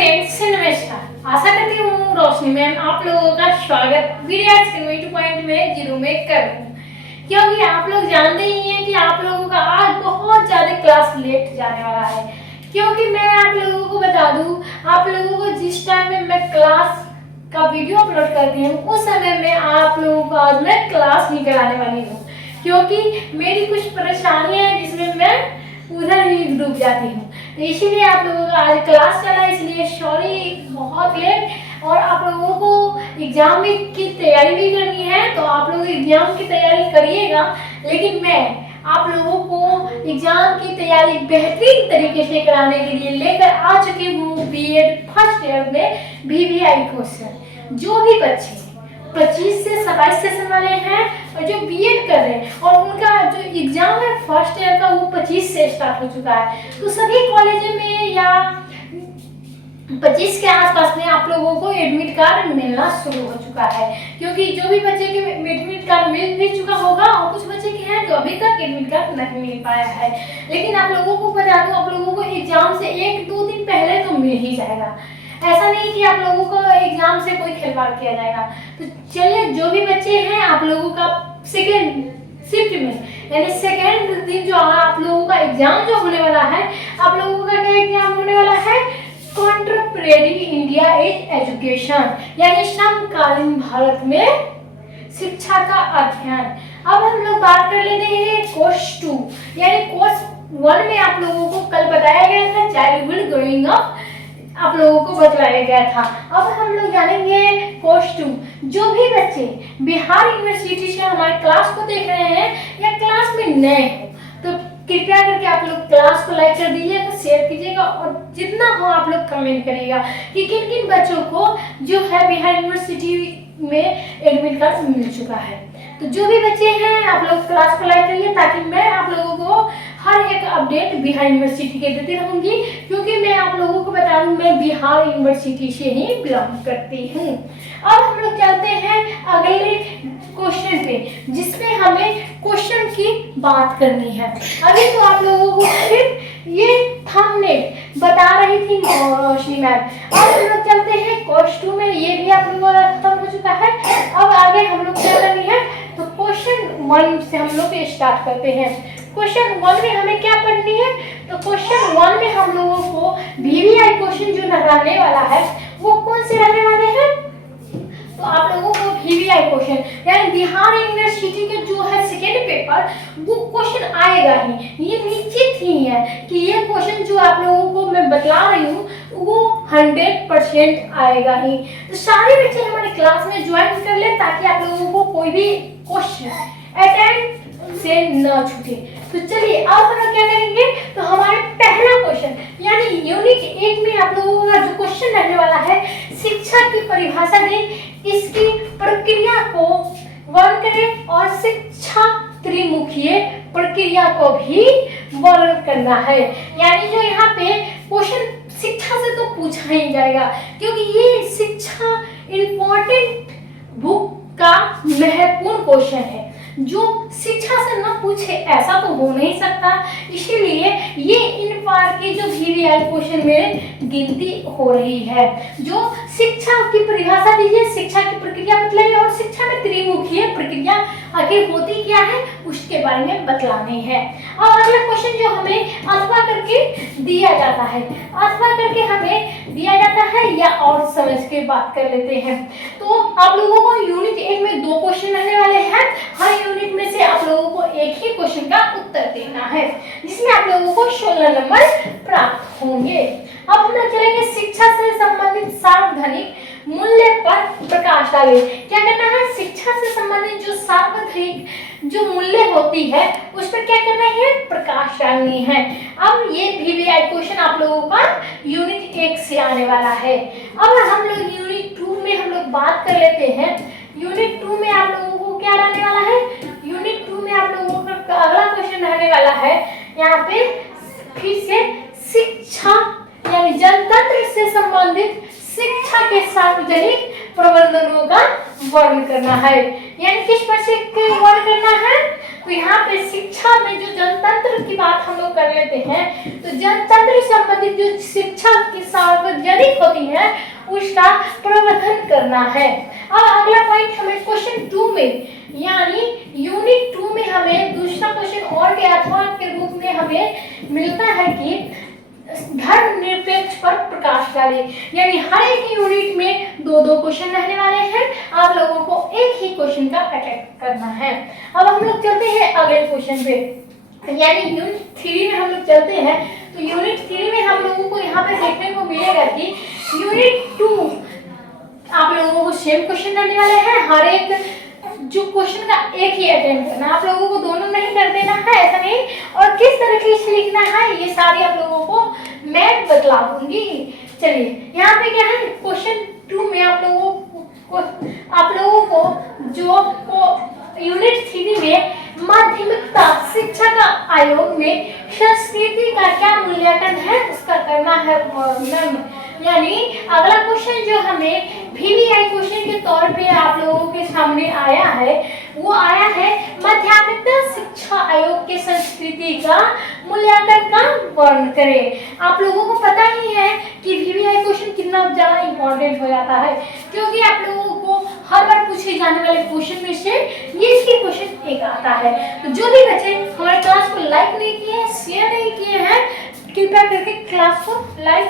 Friends से नमस्कार। आशा करती हूँ रोशनी मैम आप लोगों का स्वागत वीडियो आज के पॉइंट में जीरो में कर रही हूँ, क्योंकि आप लोग जानते ही हैं कि आप लोगों का आज बहुत ज़्यादा क्लास लेट जाने वाला है। क्योंकि मैं आप लोगों को बता दूँ, आप लोगों को जिस टाइम में मैं क्लास का वीडियो अपलोड करती हूँ उस समय में आप लोगों को आज मैं क्लास नहीं कराने वाली हूँ, क्योंकि मेरी कुछ परेशानियाँ हैं जिसमें मैं उधर ही डूब जाती हूँ। तो इसीलिए आप लोगों का आज क्लास चला, इसलिए सॉरी बहुत लेट। और आप लोगों को एग्जाम की तैयारी भी करनी है तो आप लोग एग्जाम की तैयारी करिएगा, लेकिन मैं आप लोगों को एग्जाम की तैयारी बेहतरीन तरीके से कराने के लिए लेकर आ चुकी हूँ बीएड फर्स्ट ईयर में वीवीआई क्वेश्चन। जो भी बच्चे 25 से 27 सेशन वाले हैं और जो बीएड कर रहे हैं और उनका जो एग्जाम है फर्स्ट ईयर का वो 25 से स्टार्ट हो चुका है, तो सभी कॉलेज में या 25 के आसपास में आप लोगों को एडमिट कार्ड मिलना शुरू हो चुका है। क्योंकि जो भी बच्चे के एडमिट कार्ड मिल भी चुका होगा और कुछ बच्चे के हैं तो अभी तक एडमिट कार्ड नहीं मिल पाया है। लेकिन आप लोगों को बता दूं, आप लोगों को एग्जाम से 1-2 दिन पहले तो मिल ही जाएगा। ऐसा नहीं कि आप लोगों को एग्जाम से कोई खिलवाड़ किया जाएगा। तो चलिए, जो भी बच्चे हैं आप लोगों का सेकेंड शिफ्ट में यानी सेकेंड दिन जो आप लोगों का एग्जाम जो होने वाला है, आप लोगों का क्या एग्जाम होने वाला है, कंटेम्परेरी इंडिया इज एजुकेशन यानी समकालीन भारत में शिक्षा का अध्ययन। अब हम लोग बात कर लेते हैं कोर्स 2 यानी कोर्स 1 में आप लोगों को कल बताया गया था चाइल्डहुड ग्रोइंग अप, आप लोगों को बतलाया गया था। अब हम लोग जानेंगे कोर्स 2। जो भी बच्चे बिहार यूनिवर्सिटी से हमारे क्लास को देख रहे हैं या क्लास में नए हो तो कृपया करके आप लोग क्लास को लाइक कर दीजिएगा, शेयर कीजिएगा और जितना हो आप लोग कमेंट करिएगा कि किन किन बच्चों को जो है बिहार यूनिवर्सिटी में एडमिट कार्ड मिल चुका है। तो जो भी बच्चे हैं आप लोग क्लास को लाइक करिए ताकि मैं आप लोगों को हर एक अपडेट बिहार यूनिवर्सिटी के देती रहूंगी, क्योंकि मैं आप लोगों को बता दूं मैं बिहार यूनिवर्सिटी से ही बिलोंग करती हूँ। अब हम लोग चलते हैं अगले क्वेश्चन पे, जिसमें हमें क्वेश्चन की बात करनी है। अभी तो आप लोगों को सिर्फ ये थंबनेल बता रही थी रोशनी मैम। अब हम लोग चलते हैं कोर्स 2 में, ये भी आप लोगों का खत्म हो चुका है। अब आगे हम लोग क्या करनी है, तो क्वेश्चन 1 से हम लोग स्टार्ट करते हैं। क्वेश्चन 1 में हमें क्या पढ़नी है, तो क्वेश्चन 1 में हम लोगों को वीवीआई क्वेश्चन जो रहने वाला है वो कौन से रहने वाले हैं, तो आप लोगों को वीवीआई क्वेश्चन यानी बिहार यूनिवर्सिटी के जो है सेकेंड पेपर वो क्वेश्चन आएगा ही। ये निश्चित ही है कि ये क्वेश्चन जो आप लोगों को मैं बतला रही हूँ वो 100% आएगा ही। तो सारे बच्चे हमारे क्लास में ज्वाइन कर ले ताकि आप लोगों को कोई भी क्वेश्चन अटेम्प्ट से न छूटे। तो चलिए अब हम लोग क्या करेंगे, तो हमारे पहला क्वेश्चन यानी यूनिट 1 में आप लोगों का जो क्वेश्चन रहने वाला है, शिक्षा की परिभाषा दें, इसकी प्रक्रिया को वर्णन करें और शिक्षा त्रिमुखीय प्रक्रिया को भी वर्णन करना है। यानी जो यहाँ पे क्वेश्चन शिक्षा से तो पूछा ही जाएगा, क्योंकि ये शिक्षा इम्पोर्टेंट बुक का महत्वपूर्ण क्वेश्चन है। जो शिक्षा से न पूछे ऐसा तो हो नहीं सकता, इसीलिए ये इन बार की जो वीवीआई क्वेश्चन में गिनती हो रही है। जो शिक्षा की परिभाषा दीजिए, शिक्षा की प्रक्रिया बतलाइए और शिक्षा में त्रिमुखीय प्रक्रिया आखिर होती क्या है उसके बारे में बतलानी है। अब अगला क्वेश्चन जो हमें अथवा करके दिया जाता है, अथवा करके हमें दिया जाता है या और समझ के बात कर लेते हैं। तो आप लोगों को यूनिट 1 में 2 क्वेश्चन रहने वाले हैं। हर यूनिट में से आप लोगों को एक ही क्वेश्चन का उत्तर देना है, जिसमें आप लोगों को 16 नंबर प्राप्त होंगे। अब हम लोग चलेंगे शिक्षा से संबंधित सार्वजनिक मूल्य पर प्रकाश डालें। क्या करना है, शिक्षा से संबंधित जो सार्वजनिक जो मूल्य होती है उस पर क्या करना है, प्रकाश डालनी है। अब ये वीवीआई क्वेश्चन आप लोगों का यूनिट 1 से आने वाला है। अब हम लोग यूनिट 2 में हम लोग बात कर लेते हैं। यूनिट 2 में आप लोगों को क्या रहने वाला है, यूनिट 2 में आप लोगों का अगला क्वेश्चन रहने वाला है यहाँ पे फिर से शिक्षा यानी जनतंत्र से संबंधित शिक्षा के सार्वजनिक प्रबंधनों का वर्णन करना है। यानी किस पर से वर्णन करना है, तो यहाँ पे शिक्षा में जो जनतंत्र की बात हम लोग कर लेते हैं, तो जनतंत्र से संबंधित जो शिक्षा की सार्वजनिक होती है उसका प्रवर्धन करना है। अब अगला पॉइंट हमें क्वेश्चन 2 में यानी यूनिट 2 में हमें दूसरा क्वेश्चन और के अथवा के रूप में हमें मिलता है कि धर्मनिरपेक्ष पर प्रकाश डालें। यानी हर एक यूनिट में 2-2 क्वेश्चन रहने वाले हैं, आप लोगों को एक ही क्वेश्चन का अटेम्प्ट करना है। अब हम लोग चलते हैं अगले क्वेश्चन पे, यानी यूनिट 3 में हम लोग चलते हैं। तो यूनिट 3 में हम लोगों को यहाँ पे देखने को मिलेगा कि यूनिट 2 आप लोगों को सेम क्वेश्चन रहने वाले हैं, हर एक जो क्वेश्चन का एक ही अटेम्प्ट करना, आप लोगों को दोनों नहीं कर देना है, ऐसा नहीं। और किस तरीके से लिखना है ये सारी आप लोगों को मैं बतला दूंगी। चलिए यहाँ पे क्या है, क्वेश्चन 2 में आप लोगों को जो यूनिट 3 में माध्यमिकता शिक्षा का आयोग में संस्कृति का क्या मूल्यांकन है उसका करना है वर्णन। यानी अगला क्वेश्चन जो हमें VVI क्वेश्चन के तौर पे आप लोगों के सामने आया है वो आया है माध्यमिकता शिक्षा आयोग के संस्कृति का मूल्यांकन का वर्णन करें। आप लोगों को पता ही है कि VVI क्वेश्चन कितना ज़्यादा इम्पोर्टेंट हो जाता है, क्योंकि आप लोगों को हर बार पूछे जाने वाले क्वेश्चन में से ये इसकी क्वेश्चन एक आता है। तो जो भी बच्चे हमारे क्लास को लाइक नहीं किए हैं, शेयर नहीं किए हैं, कृपया करके क्लास को लाइक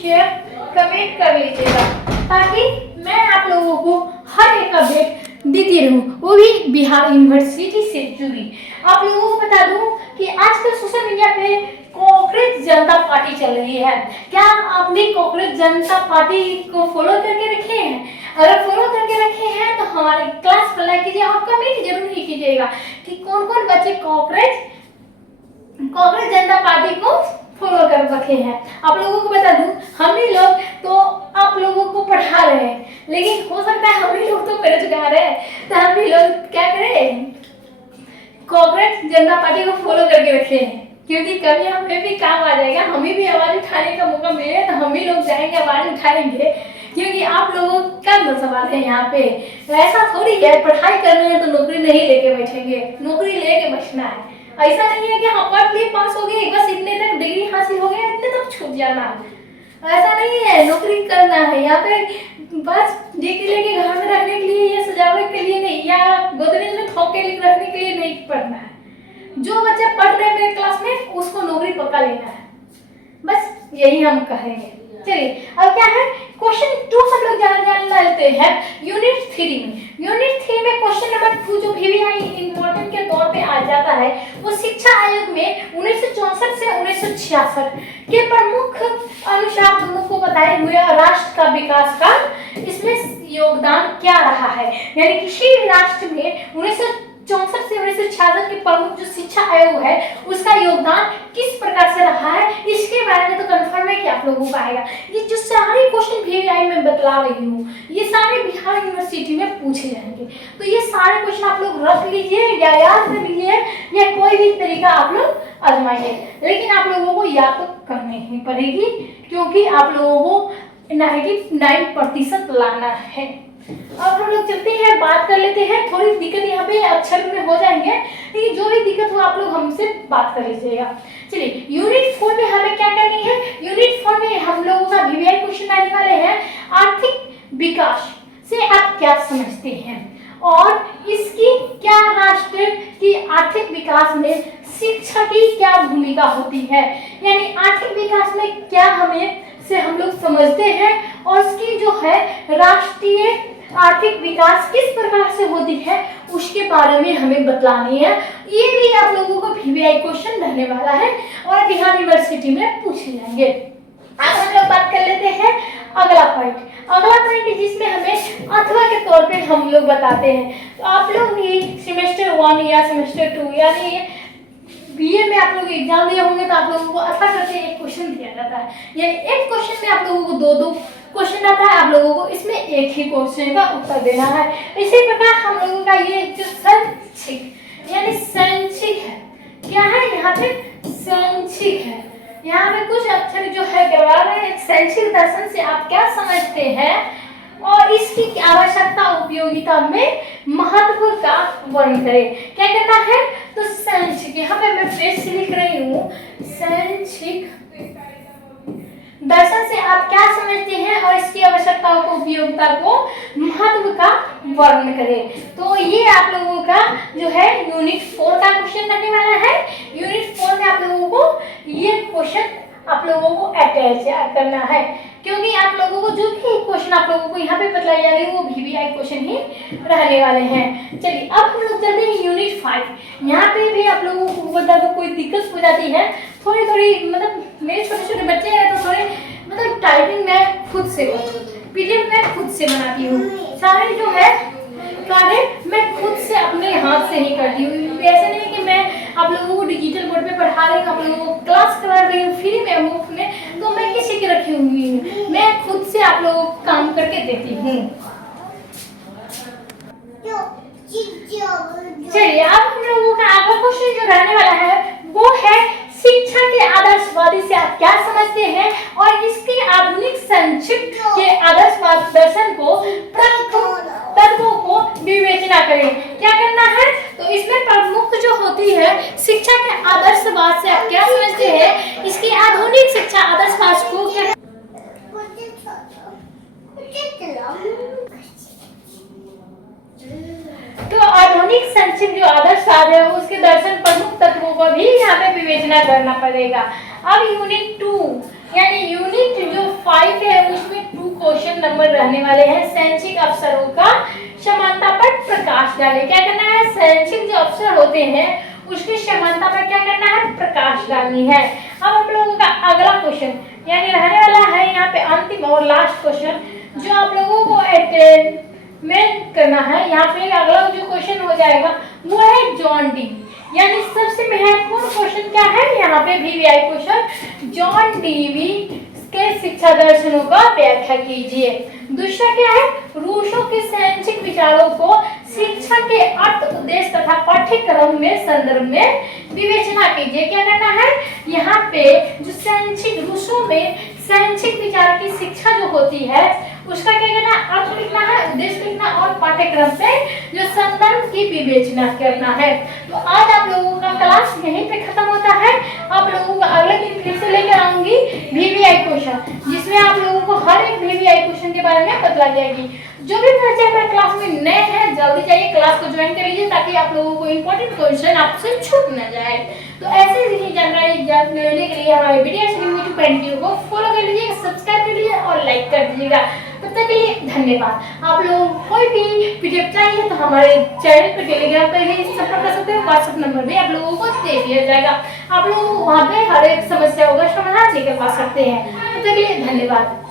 शेयर कमेंट कर लीजिएगा, ताकि मैं आप लोगों को हर एक अपडेट देती रहूं, वो भी बिहार यूनिवर्सिटी से जुड़ी। आप लोगों को बता दूं कि आजकल सोशल मीडिया पे कांग्रेस जनता पार्टी चल रही है। क्या आपने कांग्रेस जनता पार्टी को फॉलो करके रखे हैं? अगर फॉलो करके रखे हैं तो हमारे क्लास को लाइक कीजिए और कमेंट जरूर ही कीजिएगा कि कौन कौन बच्चे कांग्रेस जनता पार्टी को फॉलो कर रखे हैं। आप लोगों को बता दूं, हम ही लोग तो आप लोगों को पढ़ा रहे हैं, लेकिन हो सकता है हम ही लोग तो बेरोजगार है, तो हम ही लोग क्या करें, कांग्रेस जनता पार्टी को फॉलो करके रखे हैं, क्योंकि कभी हमें भी काम आ जाएगा, हमें भी आवाज उठाने का मौका मिले तो हम ही लोग जाएंगे आवाज उठाएंगे, क्योंकि आप लोगों का सवाल है यहाँ पे। ऐसा थोड़ी है पढ़ाई करना है तो नौकरी नहीं लेके बैठेंगे, नौकरी लेके बचना है। ऐसा नहीं है कि हाँ पढ़ लिए पास हो गए बस इतने तक डिग्री हासिल हो गया इतने तक छूट जाना, ऐसा नहीं है। नौकरी करना है यहाँ पे, बस डिग्री लेके घर में रखने के लिए या सजावट के लिए नहीं, या गोदरेज में थोक के रखने के लिए नहीं पढ़ना है। जो बच्चे पढ़ रहे हैं मेरे क्लास में उसको नौकरी पक्का लेना है, बस यही हम कहेंगे। चलिए अब क्या है, क्वेश्चन 2 हम लोग जान लेते हैं यूनिट 3 में। यूनिट 3 में क्वेश्चन नंबर 2 जो VVI इम्पोर्टेंट के तौर पे आ जाता है वो शिक्षा आयोग में 1964 से 1966 के प्रमुख अनुसार तुमको बताए हुए राष्ट्र का विकास का इसमें योगदान क्या रहा है। यानी किसी भी राष्ट्र में 1964 से 1966 के प्रमुख जो शिक्षा आयोग है उसका योगदान किस प्रकार से रहा है, इसके बारे में तो कंफर्म है कि आप लोगों को आएगा। ये जो सारे क्वेश्चन VVI में बतला रही हूँ ये सारे बिहार यूनिवर्सिटी में पूछे जाएंगे, तो ये सारे क्वेश्चन आप लोग रख लीजिए या याद कर लीजिए या कोई भी तरीका आप लोग आजमाइए, लेकिन आप लोगों को याद तो करनी ही पड़ेगी, क्योंकि आप लोगों को 99% लाना है। अब हम लोग चलते हैं, बात कर लेते हैं। थोड़ी दिक्कत यहाँ पे अक्षर में हो जाएंगे, लेकिन जो भी दिक्कत हो आप लोग हमसे बात कर लीजिएगा। चलिए यूनिट 4 में हमें क्या करनी है, यूनिट 4 में हम लोगों का VVI क्वेश्चन आने वाले हैं आर्थिक विकास से आप क्या समझते हैं और इसकी क्या राष्ट्र की आर्थिक विकास में शिक्षा की क्या भूमिका होती है। यानी आर्थिक विकास में क्या हमें से हम लोग समझते हैं और इसकी जो है राष्ट्रीय आर्थिक विकास किस प्रकार से होती है उसके बारे में हमें बतलानी है। ये भी आप लोगों को VVI क्वेश्चन रहने वाला है और बिहार यूनिवर्सिटी में पूछे जाएंगे। अब हम लोग बात कर लेते हैं अगला पॉइंट जिसमें हमें अथवा के तौर पे हम लोग बताते हैं। तो आप लोग भी सेमेस्टर 1 या सेमेस्टर 2 यानी BA में आप लोग एग्जाम दिए होंगे तो आप लोगों को अथवा करके एक क्वेश्चन दिया जाता है, यानी एक क्वेश्चन में आप लोगों को 2-2 क्वेश्चन आता है, आप लोगों को इसमें एक ही क्वेश्चन का उत्तर देना है। इसी प्रकार हम लोगों का ये जो संक्षिप्त यानी संक्षिप्त है, क्या है यहाँ पे संक्षिप्त है, यहाँ पे कुछ अक्षर जो है गड़बड़ा रहे हैं। संक्षिप्त दर्शन से आप क्या समझते हैं और इसकी आवश्यकता उपयोगिता में महत्व का वर्णन करें। क्या करना है? तो शैक्षिक, यहाँ पे मैं पेज से लिख रही हूँ, शैक्षिक दर्शन से आप क्या समझते हैं और इसकी आवश्यकताओं को, उपयोगिता को, महत्व का वर्णन करें। तो ये आप लोगों का जो है यूनिट 4 का क्वेश्चन रहने वाला है। यूनिट 4 में आप लोगों को ये क्वेश्चन आप लोगों को अटैच करना है, क्योंकि आप लोगों को जो भी क्वेश्चन आप लोगों को यहाँ पे बताए जा रहे हैं वो VVI क्वेश्चन ही रहने वाले हैं। चलिए अब हम लोग चलते हैं यूनिट 5। यहाँ पे भी आप लोगों को बता दो कोई दिक्कत हो जाती है थोड़ी थोड़ी, मतलब मेरे छोटे छोटे बच्चे हैं तो थोड़े मतलब टाइपिंग मैं खुद से PDF मैं खुद से बनाती हूँ, सारे जो है कार्य मैं खुद से अपने हाथ से ही करती हूँ। ऐसा नहीं कि मैं आप लोगों को डिजिटल बोर्ड पे पढ़ा रही हूँ, आप लोगों को क्लास करा रही हूँ फ्री में मुफ्त में, तो मैं किसी की रखी हुई हूँ, मैं खुद से आप लोगों को काम करके देती हूँ। चलिए अब हम लोगों का अगला क्वेश्चन जो रहने वाला है वो है शिक्षा के आदर्शवादी से आप क्या समझते हैं और इसके आधुनिक संक्षिप्त के आदर्शवाद दर्शन को प्रमुख तत्वों को विवेचना करें। क्या करना है? तो इसमें प्रमुख जो होती है शिक्षा के आदर्शवाद से आप क्या समझते हैं, इसकी आधुनिक शिक्षा आदर्शवाद को क्या तो आधुनिक संक्षिप्त जो आदर्शवाद है उसके दर्शन प्रमुख तत्वों को भी यहाँ पे विवेचना करना पड़ेगा। अब यूनिट 2 यानी यूनिट जो 5 है उसमें 2 क्वेश्चन नंबर रहने वाले हैं। शैक्षिक अवसरों का समानता पर प्रकाश डालें। क्या करना है? शैक्षिक जो अवसर होते हैं उसकी समानता पर क्या करना है? प्रकाश डालनी है। अब हम लोगों का अगला क्वेश्चन यानी रहने वाला है यहाँ पे अंतिम और लास्ट क्वेश्चन जो आप लोगों को अटेन्मेंट करना है। यहाँ पे अगला जो क्वेश्चन हो जाएगा वो है जॉन डी, यानी सबसे महत्वपूर्ण क्वेश्चन क्या है यहाँ पे VVI क्वेश्चन, जॉन डीवी के शिक्षा दर्शनों का व्याख्या कीजिए। दूसरा क्या है? रूसो के शैक्षिक विचारों को शिक्षा के अर्थ, उद्देश्य तथा पाठ्यक्रम में संदर्भ में विवेचना कीजिए। क्या करना है? यहाँ पे जो शैक्षिक रूसो में शैक्षिक विचार की शिक्षा जो होती है उसका क्या करना? अर्थ लिखना है, उद्देश्य लिखना और पाठ्यक्रम से जो संदर्भ की विवेचना करना है। तो आज आप लोगों का क्लास यहीं पे खत्म होता है। आप लोगों को अगले दिन फिर से लेकर आऊंगी VVI क्वेश्चन, जिसमें आप लोगों को हर एक VVI क्वेश्चन के बारे में बतला जाएगी। जो भी बच्चे हमारे क्लास में नए हैं जल्दी जाइए क्लास को ज्वाइन कर लीजिए ताकि आप लोगों को इंपॉर्टेंट क्वेश्चन आपसे छूट न जाए। तो ऐसे ही जानकारी लेने के लिए हमारे वीडियो को फॉलो कर लीजिए, सब्सक्राइब कर लीजिए और लाइक कर दीजिएगा। तब तक के लिए धन्यवाद। आप लोगों को कोई भी PDF चाहिए तो हमारे चैनल पर टेलीग्राम पर ही संपर्क कर सकते हो, व्हाट्सएप नंबर भी आप लोगों को दे दिया जाएगा। आप लोग वहाँ पे हर एक समस्या होगा समाधान निकल पा सकते हैं। तब तक के लिए धन्यवाद।